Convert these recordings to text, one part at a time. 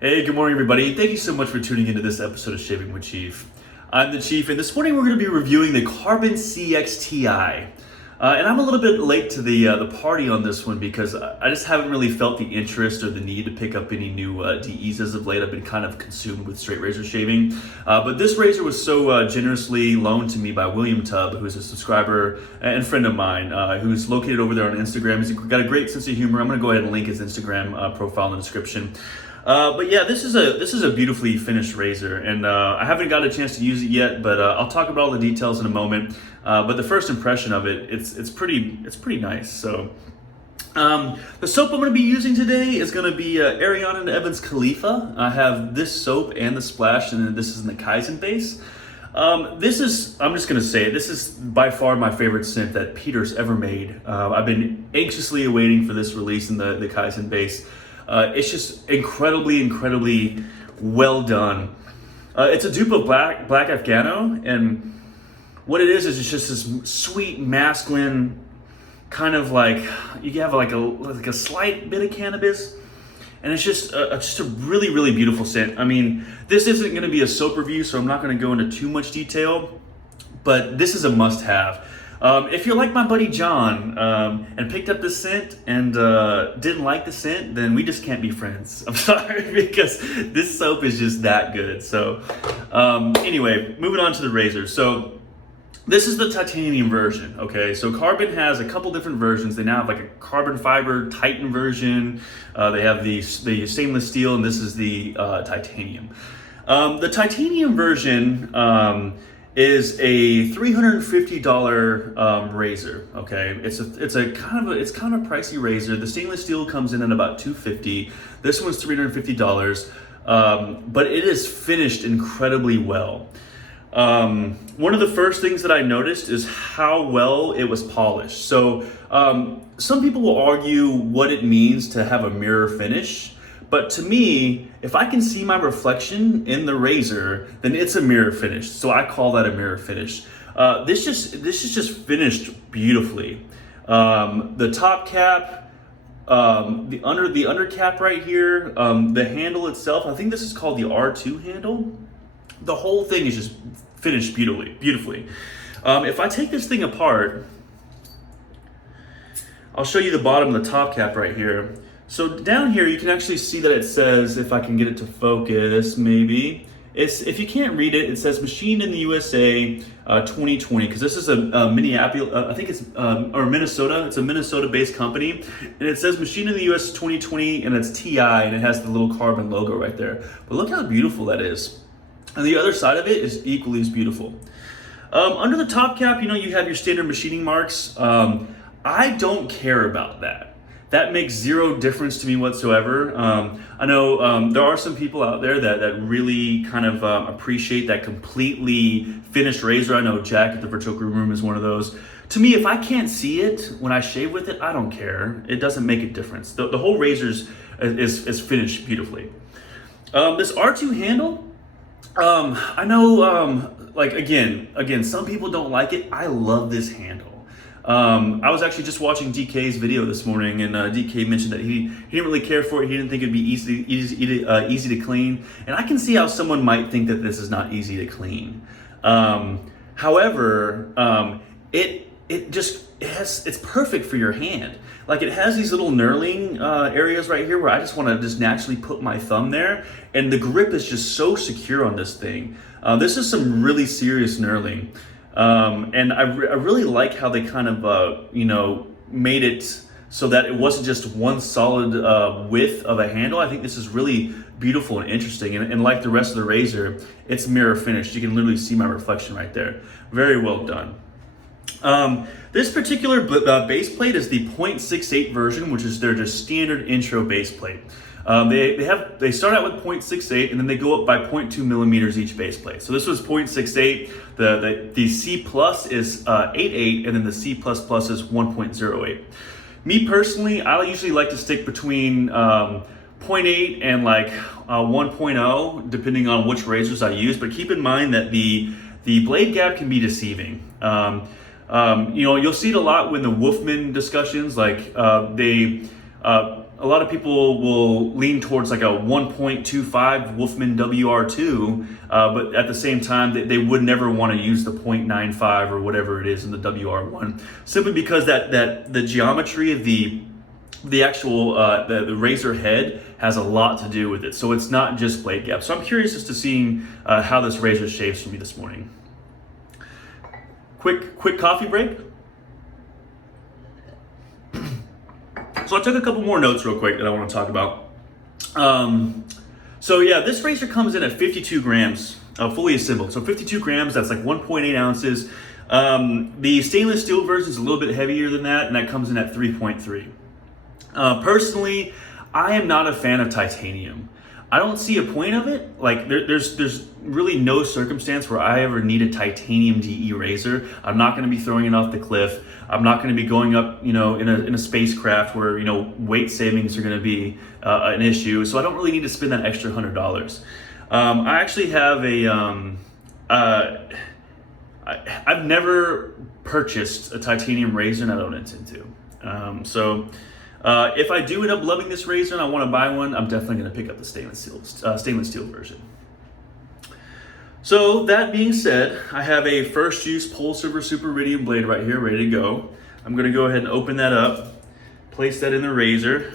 Hey, good morning, everybody. Thank you so much for tuning into this episode of Shaving with Chief. I'm the Chief, and this morning we're going to be reviewing the Carbon CX Ti. And I'm a little bit late to the party on this one because I just haven't really felt the interest or the need to pick up any new DEs as of late. I've been kind of consumed with straight razor shaving. But this razor was so generously loaned to me by William Tubb, who's a subscriber and friend of mine, who's located over there on Instagram. He's got a great sense of humor. I'm going to go ahead and link his Instagram profile in the description. But yeah, this is a beautifully finished razor, and I haven't got a chance to use it yet, but I'll talk about all the details in a moment. But the first impression of it, it's pretty nice. So the soap I'm going to be using today is going to be Ariana and Evans Khalifa. I have this soap and the splash, and then this is in the Kaizen base. I'm just going to say it, this is by far my favorite scent that Peter's ever made. I've been anxiously awaiting for this release in the Kaizen base. It's just incredibly well done. It's a dupe of Black Afghano, and what it is it's just this sweet masculine kind of like, you have like a slight bit of cannabis, and it's just a really beautiful scent. I mean, this isn't going to be a soap review, so I'm not going to go into too much detail, but this is a must-have. If you're like my buddy John and picked up this scent and didn't like the scent, then we just can't be friends. I'm sorry, because this soap is just that good. So anyway, moving on to the razor. So this is the titanium version, okay? So Carbon has a couple different versions. They now have like a carbon fiber Titan version. They have the stainless steel, and this is the titanium. The titanium version is a $350 razor. Okay, it's kind of a pricey razor. The stainless steel comes in at about $250. This one's $350, but it is finished incredibly well. One of the first things that I noticed is how well it was polished. So some people will argue what it means to have a mirror finish. But to me, if I can see my reflection in the razor, then it's a mirror finish. So I call that a mirror finish. This is just finished beautifully. The top cap, the under cap right here, the handle itself, I think this is called the R2 handle. The whole thing is just finished beautifully. If I take this thing apart, I'll show you the bottom of the top cap right here. So down here, you can actually see that it says, if I can get it to focus, maybe. If you can't read it, it says machined in the USA 2020, because this is a Minneapolis, I think it's, or Minnesota. It's a Minnesota-based company. And it says machined in the US 2020, and it's TI, and it has the little Carbon logo right there. But look how beautiful that is. And the other side of it is equally as beautiful. Under the top cap, you have your standard machining marks. I don't care about that. That makes zero difference to me whatsoever. I know there are some people out there that really kind of appreciate that completely finished razor. I know Jack at the Virtual Groom Room is one of those. To me, if I can't see it when I shave with it, I don't care. It doesn't make a difference. The whole razor is finished beautifully. This R2 handle, I know, like again, some people don't like it. I love this handle. I was actually just watching DK's video this morning, and DK mentioned that he didn't really care for it. He didn't think it'd be easy to clean, and I can see how someone might think that this is not easy to clean. However, it's perfect for your hand. Like, it has these little knurling areas right here where I just want to just naturally put my thumb there, and the grip is just so secure on this thing. This is some really serious knurling. And I really like how they kind of, made it so that it wasn't just one solid width of a handle. I think this is really beautiful and interesting. And like the rest of the razor, it's mirror finished. You can literally see my reflection right there. Very well done. This particular base plate is the 0.68 version, which is their just standard intro base plate. They start out with 0.68 and then they go up by 0.2 millimeters each base plate. So this was 0.68. The C plus is 8.8, and then the C plus plus is 1.08. Me personally, I usually like to stick between 0.8 and like 1.0, depending on which razors I use. But keep in mind that the blade gap can be deceiving. You'll see it a lot when the Wolfman discussions, like a lot of people will lean towards like a 1.25 Wolfman WR2, but at the same time, they would never want to use the 0.95 or whatever it is in the WR1, simply because that the geometry of the actual the razor head has a lot to do with it. So it's not just blade gap. So I'm curious as to seeing how this razor shaves for me this morning. Quick coffee break. So I took a couple more notes real quick that I want to talk about. So yeah, this razor comes in at 52 grams, fully assembled. So 52 grams, that's like 1.8 ounces. The stainless steel version is a little bit heavier than that, and that comes in at 3.3. Personally, I am not a fan of titanium. I don't see a point of it. Like there's really no circumstance where I ever need a titanium DE razor. I'm not going to be throwing it off the cliff. I'm not going to be going up, in a spacecraft where weight savings are going to be an issue. So I don't really need to spend that extra $100. I actually have I've never purchased a titanium razor, and I don't intend to. So if I do end up loving this razor and I want to buy one, I'm definitely going to pick up the stainless steel version. So that being said, I have a First Use Pole Silver Super Iridium blade right here, ready to go. I'm going to go ahead and open that up, place that in the razor,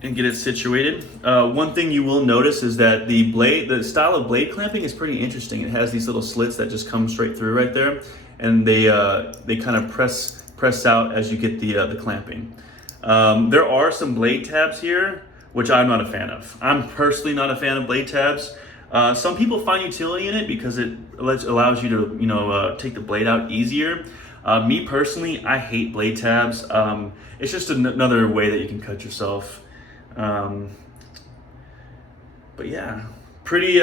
and get it situated. One thing you will notice is that the style of blade clamping is pretty interesting. It has these little slits that just come straight through right there, and they kind of press out as you get the clamping. There are some blade tabs here, which I'm not a fan of. I'm personally not a fan of blade tabs. Some people find utility in it because it allows you to take the blade out easier. Me personally, I hate blade tabs. It's just another way that you can cut yourself. But yeah, pretty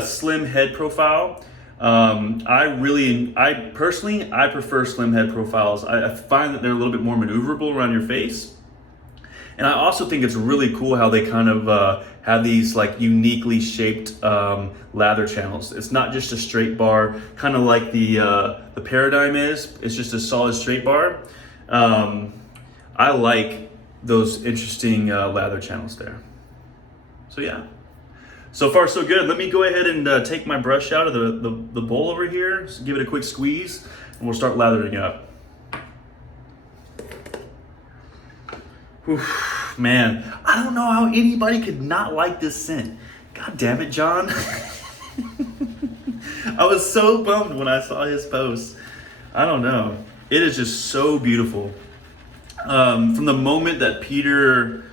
slim head profile. I personally prefer slim head profiles. I find that they're a little bit more maneuverable around your face. And I also think it's really cool how they kind of have these like uniquely shaped lather channels. It's not just a straight bar, kind of like the Paradigm is. It's just a solid straight bar. I like those interesting lather channels there. So yeah. So far, so good. Let me go ahead and take my brush out of the bowl over here, give it a quick squeeze, and we'll start lathering up. Whew, man, I don't know how anybody could not like this scent. God damn it, John. I was so bummed when I saw his post. I don't know. It is just so beautiful. From the moment that Peter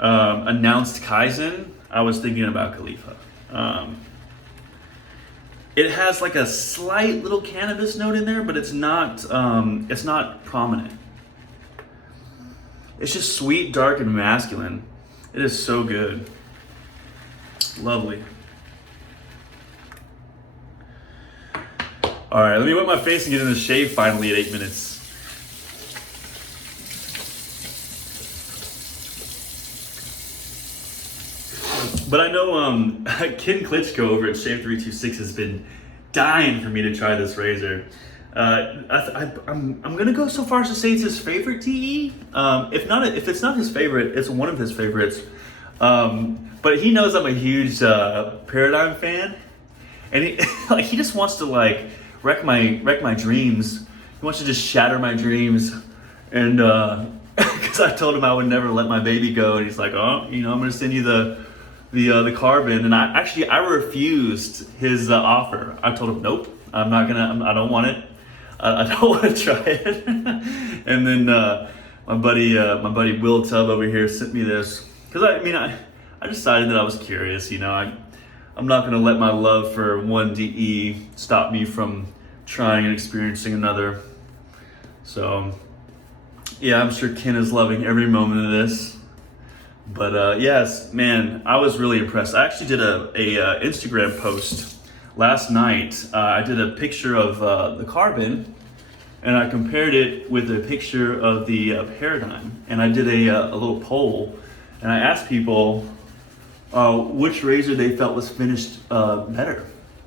announced Kaizen, I was thinking about Khalifa. It has like a slight little cannabis note in there, but it's not prominent. It's just sweet, dark, and masculine. It is so good. Lovely. All right, let me wet my face and get in the shave finally at 8 minutes. But I know Ken Klitschko over at Shave 326 has been dying for me to try this razor. I'm gonna go so far as to say it's his favorite TE. If it's not his favorite, it's one of his favorites. But he knows I'm a huge Paradigm fan, and he just wants to wreck my dreams. He wants to just shatter my dreams, and because I told him I would never let my baby go, and he's like, oh, I'm gonna send you the carbon, and I refused his offer. I told him, nope, I don't want it. I don't want to try it. And then my buddy Will Tubb over here sent me this because I decided that I was curious. I'm not going to let my love for one DE stop me from trying and experiencing another. So yeah, I'm sure Ken is loving every moment of this. But yes, man, I was really impressed. I actually did a Instagram post last night. I did a picture of the carbon, and I compared it with a picture of the Paradigm. And I did a little poll, and I asked people which razor they felt was finished better.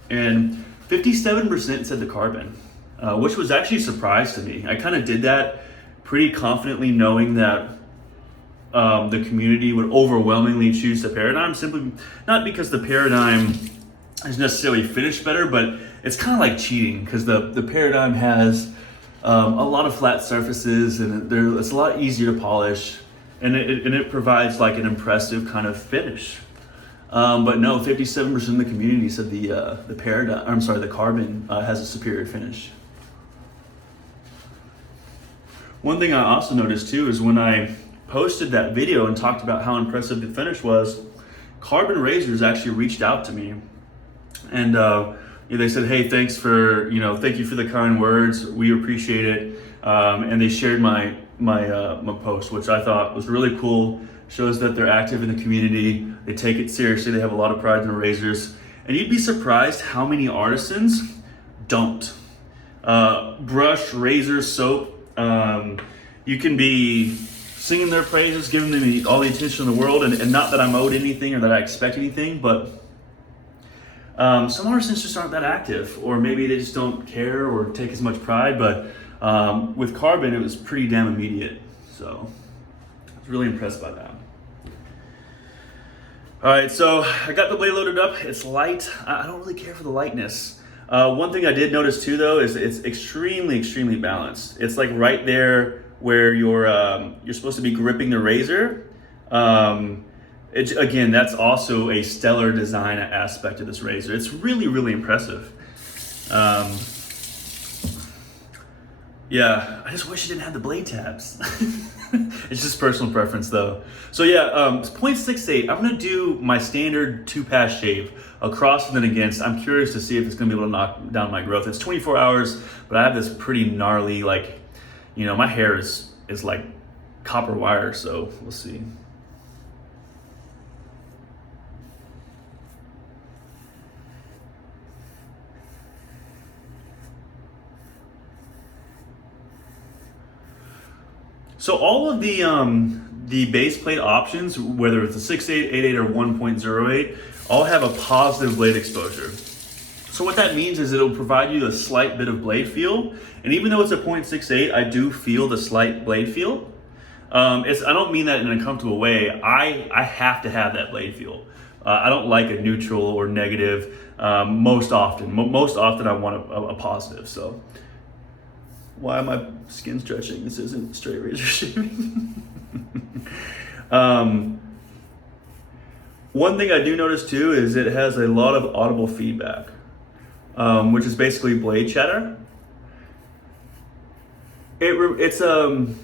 And 57% said the carbon. which was actually a surprise to me. I kind of did that pretty confidently, knowing that the community would overwhelmingly choose the Paradigm, simply not because the Paradigm is necessarily finished better, but it's kind of like cheating, because the Paradigm has a lot of flat surfaces, and it's a lot easier to polish, and it provides like an impressive kind of finish. But no, 57% of the community said the Paradigm, I'm sorry, the Carbon has a superior finish. One thing I also noticed too is when I posted that video and talked about how impressive the finish was, Carbon Razors actually reached out to me, and they said, "Hey, thank you for the kind words. We appreciate it." And they shared my post, which I thought was really cool. Shows that they're active in the community. They take it seriously. They have a lot of pride in their razors, and you'd be surprised how many artisans don't. Brush, razor, soap. You can be singing their praises, giving them all the attention in the world, and not that I'm owed anything or that I expect anything, but some artisans just aren't that active, or maybe they just don't care or take as much pride. But with Carbon, it was pretty damn immediate. So I was really impressed by that. All right, so I got the blade loaded up. It's light. I don't really care for the lightness. One thing I did notice too, though, is it's extremely, extremely balanced. It's like right there where you're supposed to be gripping the razor. Again, that's also a stellar design aspect of this razor. It's really, really impressive. Yeah, I just wish it didn't have the blade tabs. It's just personal preference though. So yeah, it's 0.68. I'm gonna do my standard 2-pass shave across and then against. I'm curious to see if it's gonna be able to knock down my growth. It's 24 hours, but I have this pretty gnarly, like, my hair is like copper wire, so we'll see. So all of the base plate options, whether it's a 6.8, 8.8, or 1.08, all have a positive blade exposure. So what that means is it'll provide you a slight bit of blade feel. And even though it's a 0.68, I do feel the slight blade feel. I don't mean that in an uncomfortable way. I have to have that blade feel. I don't like a neutral or negative most often. Most often I want a positive, so. Why am my skin stretching? This isn't straight razor shaving. One thing I do notice too is it has a lot of audible feedback, which is basically blade chatter. And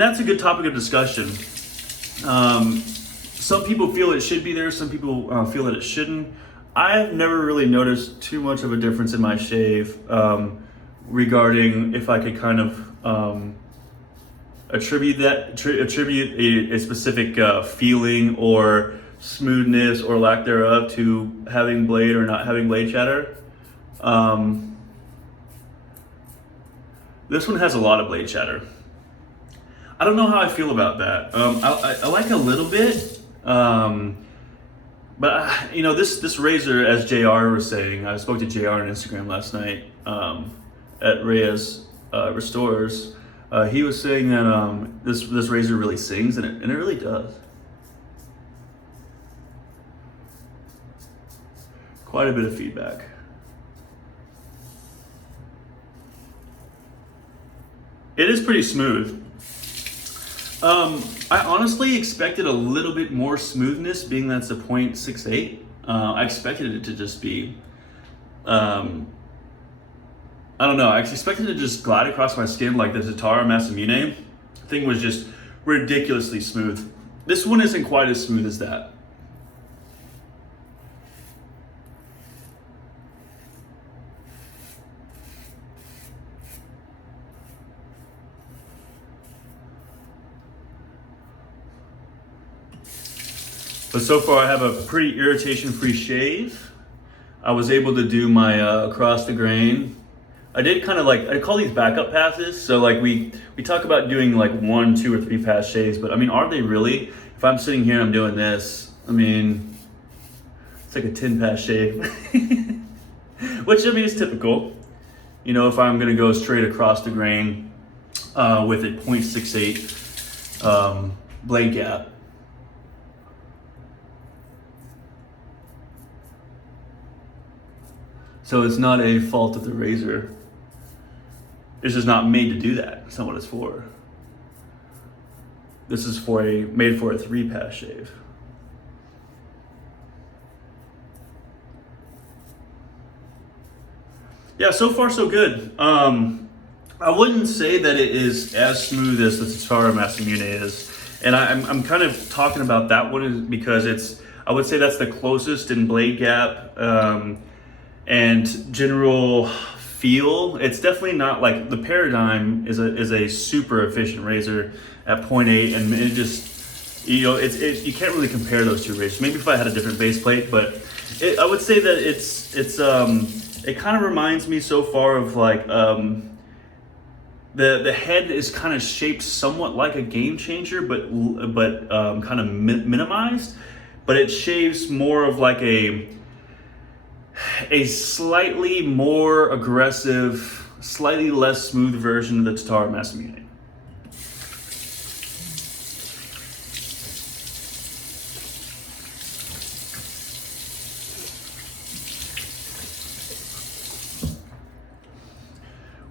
that's a good topic of discussion. Some people feel it should be there. Some people feel that it shouldn't. I've never really noticed too much of a difference in my shave. Regarding if I could kind of attribute a specific feeling or smoothness or lack thereof to having blade or not having blade chatter. This one has a lot of blade chatter. I don't know how I feel about that. I like a little bit, but this razor, as JR was saying, I spoke to JR on Instagram last night. At Reyes Restores, he was saying that this razor really sings, and it really does. Quite a bit of feedback. It is pretty smooth. I honestly expected a little bit more smoothness, being that's a 0.68. I expected it to just be I don't know, I expected it to just glide across my skin like the Tatara Masamune. The thing was just ridiculously smooth. This one isn't quite as smooth as that. But so far I have a pretty irritation-free shave. I was able to do my across the grain. I did kind of I call these backup passes. So like we talk about doing like 1, 2, or 3 pass shaves, but I mean, are they really? If I'm sitting here and I'm doing this, I mean, it's like a 10 pass shave, which I mean is typical. You know, if I'm gonna go straight across the grain with a 0.68 blade gap. So it's not a fault of the razor. It's just not made to do that. It's not what it's for. This is made for a 3-pass shave. Yeah, so far so good. I wouldn't say that it is as smooth as the Tatara Masamune is. And I'm kind of talking about that one because I would say that's the closest in blade gap and general feel. It's definitely not like the Paradigm is a super efficient razor at 0.8, and it just, you know, you can't really compare those two razors. Maybe if I had a different base plate, but I would say that it kind of reminds me so far of like the head is kind of shaped somewhat like a Game Changer, but kind of minimized. But it shaves more of like a slightly more aggressive, slightly less smooth version of the Tatara Masamune.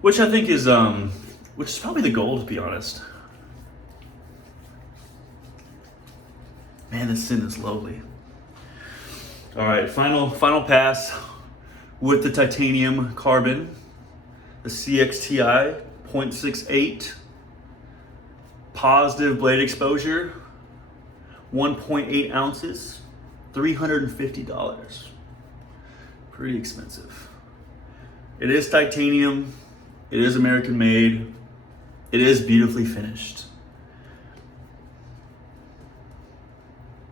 Which I think is probably the goal, to be honest. Man, this sin is lovely. All right, final pass with the titanium carbon, the CXTI 0.68, positive blade exposure, 1.8 ounces, $350. Pretty expensive. It is titanium. It is American made. It is beautifully finished.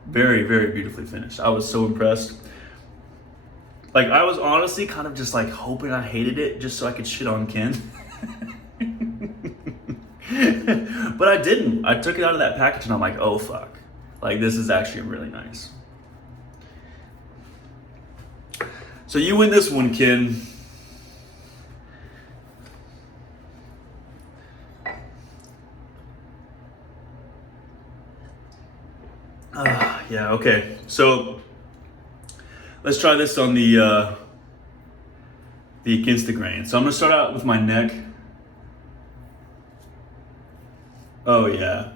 Very, very beautifully finished. I was so impressed. Like, I was honestly kind of just like hoping I hated it just so I could shit on Ken. But I didn't. I took it out of that package and I'm like, oh fuck. Like, this is actually really nice. So you win this one, Ken. Yeah, okay. So let's try this on the against the grain. So I'm gonna start out with my neck. Oh yeah,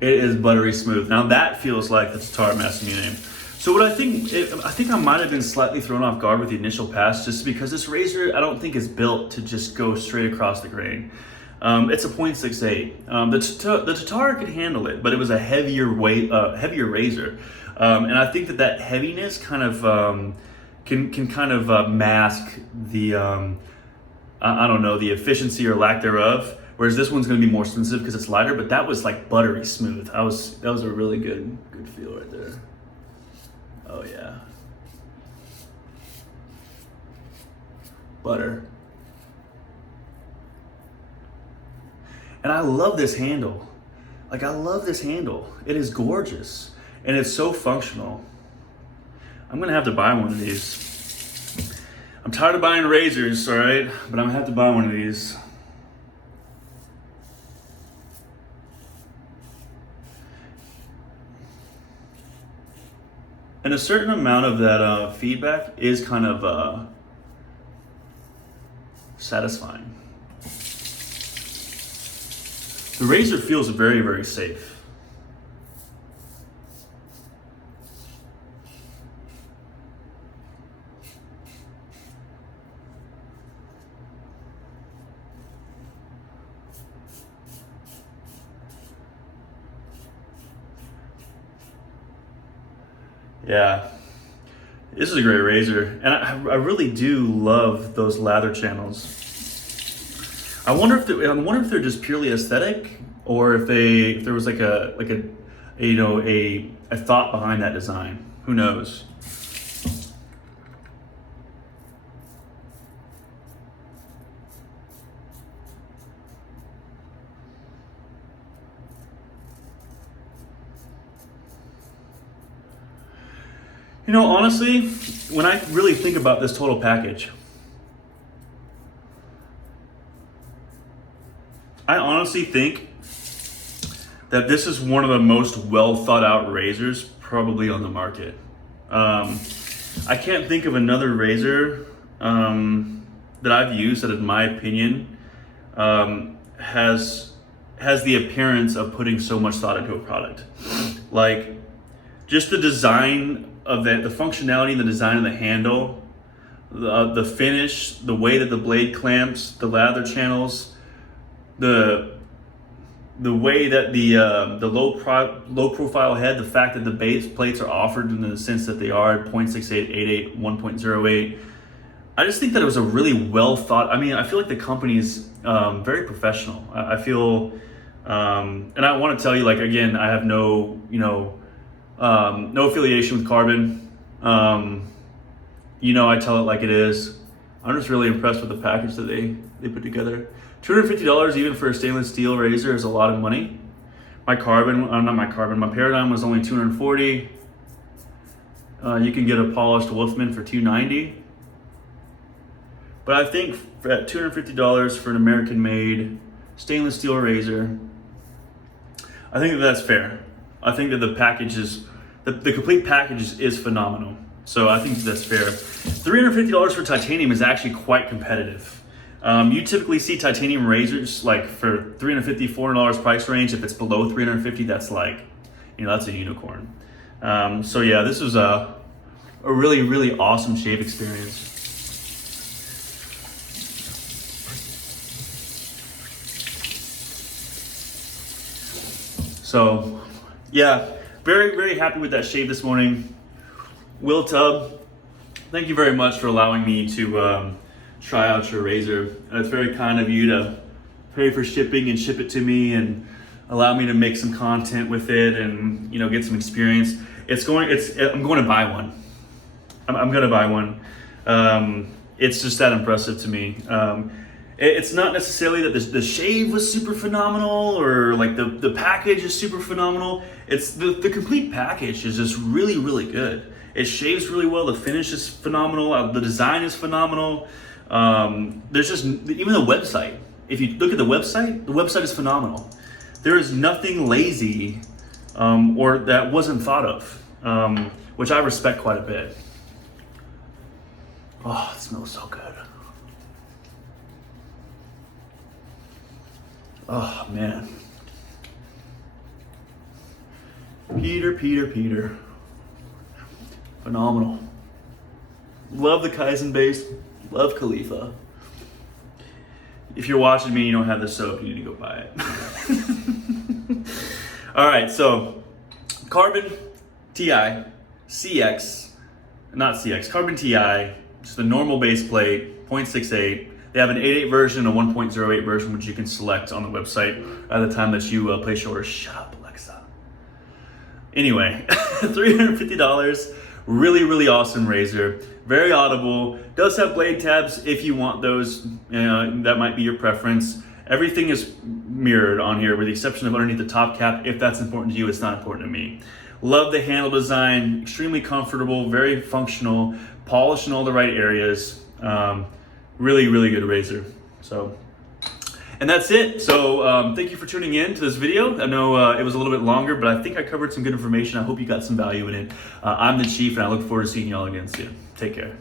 it is buttery smooth. Now that feels like the Tatara Masamune. So what I think I might have been slightly thrown off guard with the initial pass, just because this razor I don't think is built to just go straight across the grain. It's a 0.68. The Tatara could handle it, but it was a heavier razor, and I think that heaviness kind of can kind of mask the I don't know, the efficiency or lack thereof. Whereas this one's going to be more sensitive because it's lighter, but that was like buttery smooth. That was a really good feel right there. Oh yeah, butter. And I love this handle. Like, I love this handle. It is gorgeous. And it's so functional. I'm gonna have to buy one of these. I'm tired of buying razors, all right? But I'm gonna have to buy one of these. And a certain amount of that feedback is kind of satisfying. The razor feels very, very safe. Yeah, this is a great razor, and I really do love those lather channels. I wonder if they're just purely aesthetic, or if there was like a you know, a thought behind that design. Who knows? You know, honestly, when I really think about this total package, I honestly think that this is one of the most well thought out razors probably on the market. I can't think of another razor that I've used that, in my opinion, has the appearance of putting so much thought into a product. Like, just the design of the functionality and the design of the handle, the finish, the way that the blade clamps, the lather channels, the way that the low profile head, the fact that the base plates are offered in the sense that they are 0.68, 88, 1.08. I just think that it was a really well thought. I mean, I feel like the company is very professional. I feel, and I want to tell you, like, again, I have no affiliation with Carbon. I tell it like it is. I'm just really impressed with the package that they put together. $250 even for a stainless steel razor is a lot of money. My Paradigm was only $240. You can get a polished Wolfman for $290. But I think at $250 for an American-made stainless steel razor, I think that's fair. I think that the package is, the complete package is phenomenal. So I think that's fair. $350 for titanium is actually quite competitive. You typically see titanium razors like for $350, $400 price range. If it's below $350, that's like, that's a unicorn. So yeah, this was a really, really awesome shave experience. So yeah, very, very happy with that shave this morning. Will Tubb, thank you very much for allowing me to try out your razor. It's very kind of you to pay for shipping and ship it to me and allow me to make some content with it and get some experience. I'm going to buy one. I'm going to buy one. It's just that impressive to me. It's not necessarily that the shave was super phenomenal or like the package is super phenomenal. It's the complete package is just really, really good. It shaves really well. The finish is phenomenal. The design is phenomenal. There's just, even the website. If you look at the website is phenomenal. There is nothing lazy or that wasn't thought of, which I respect quite a bit. Oh, it smells so good. Oh, man. Peter. Phenomenal. Love the Kaizen base. Love Khalifa. If you're watching me and you don't have the soap, you need to go buy it. All right, so Carbon TI, Carbon TI, just the normal base plate, 0.68. They have an 8.8 version and a 1.08 version, which you can select on the website at the time that you place your order. Shut up, Alexa. Anyway, $350. Really, really awesome razor. Very audible. Does have blade tabs if you want those. That might be your preference. Everything is mirrored on here with the exception of underneath the top cap. If that's important to you, it's not important to me. Love the handle design. Extremely comfortable, very functional, polished in all the right areas. Really, really good razor. And that's it. So thank you for tuning in to this video. I know it was a little bit longer, but I think I covered some good information. I hope you got some value in it. I'm the Chief, and I look forward to seeing y'all again soon. Take care.